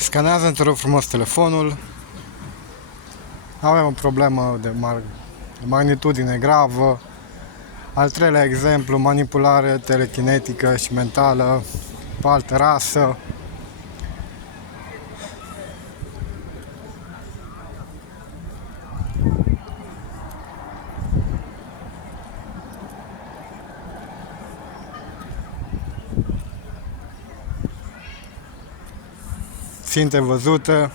Scanează, te rog frumos, telefonul. Avem o problemă de magnitudine gravă. Al treilea exemplu, manipulare telekinetică și mentală pe altă rasă. Ținte văzute.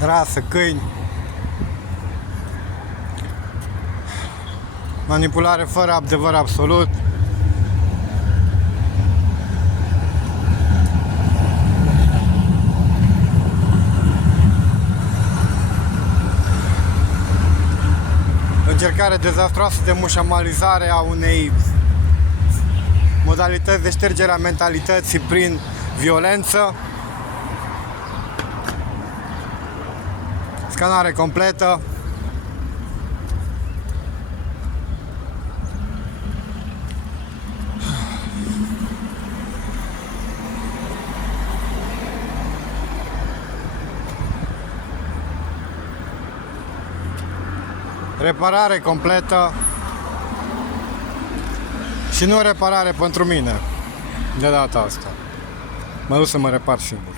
Rasă, câini. Manipulare fără adevăr absolut. Încercare dezastroasă de mușamalizare a unei modalități de ștergere a mentalității prin violență. Scanare completă. Reparare completă. Și nu reparare pentru mine de data asta. Mă duc să mă repar singur.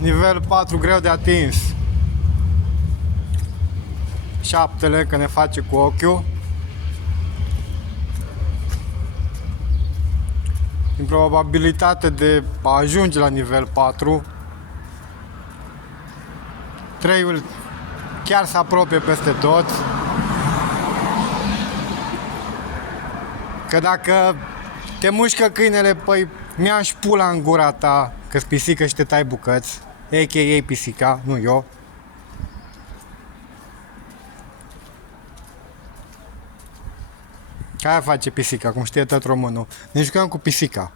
Nivel 4 greu de atins. Șaptele, că ne face cu ochiul. Improbabilitate de a ajunge la nivel 4. 3-ul chiar se apropie peste tot. Că dacă te mușcă câinele, păi mi-aș pula în gura ta, că-s pisică și te tai bucăți. A.k.a. pisica, nu eu. Ca aia face pisica, cum știe tot românul. Ne jucăm cu pisica.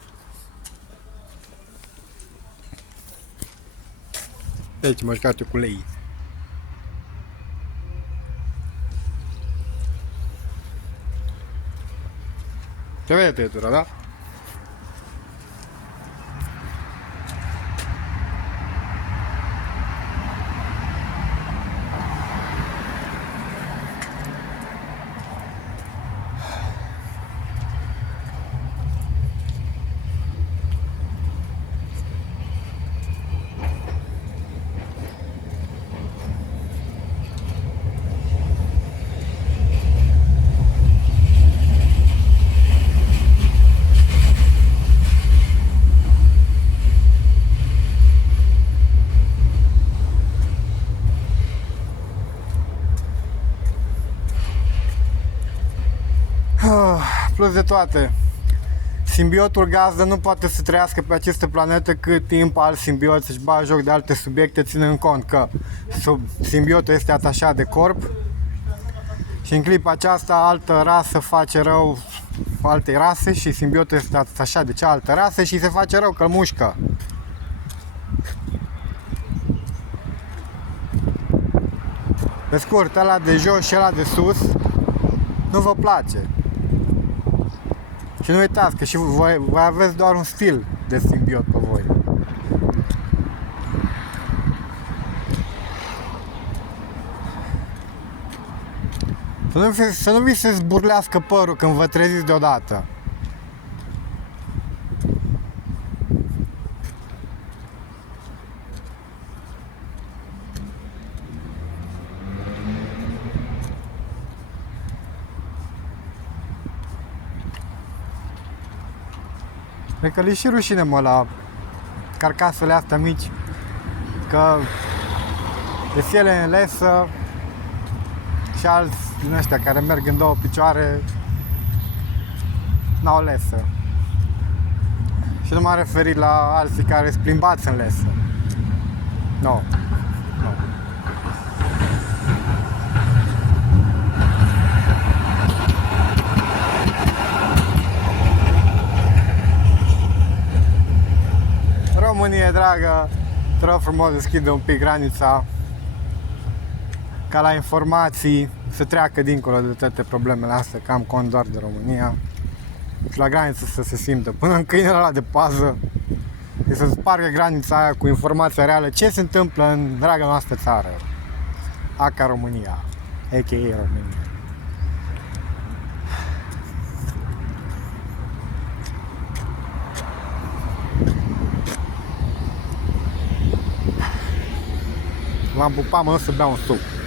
Deci mă jucat eu cu lei. Te vede tăietura, da? Plus de toate, simbiotul gazdă nu poate să trăiască pe aceste planete cât timp alți simbioți își bag joc de alte subiecte, ținând cont că simbiotul este atașat de corp și în clipa aceasta altă rasă face rău altei rase și simbiotul este atașat de cealaltă rasă și se face rău că îl mușcă. Pe scurt, ăla de jos și ăla de sus nu vă place. Și nu uitați că și voi aveți doar un stil de simbiot pe voi. Să nu vi se zburlească părul când vă treziți deodată. Cred că le și rușine, mă, la carcasele astea mici, că de ele în lesă și alți din ăștia care merg în două picioare n-au lesă. Și nu m-am referit la alții care sunt plimbați în lesă. Nu. No. Românie dragă, te rog frumos, deschide un pic granița ca la informații să treacă dincolo de toate problemele astea, că am cont doar de România. Și la graniță să se simtă, până în câinele ăla de pază, să spargă granița aia cu informația reală, ce se întâmplă în draga noastră țară, ACA România, a.k.a. România. M-am pupat, mă, să beau un suc.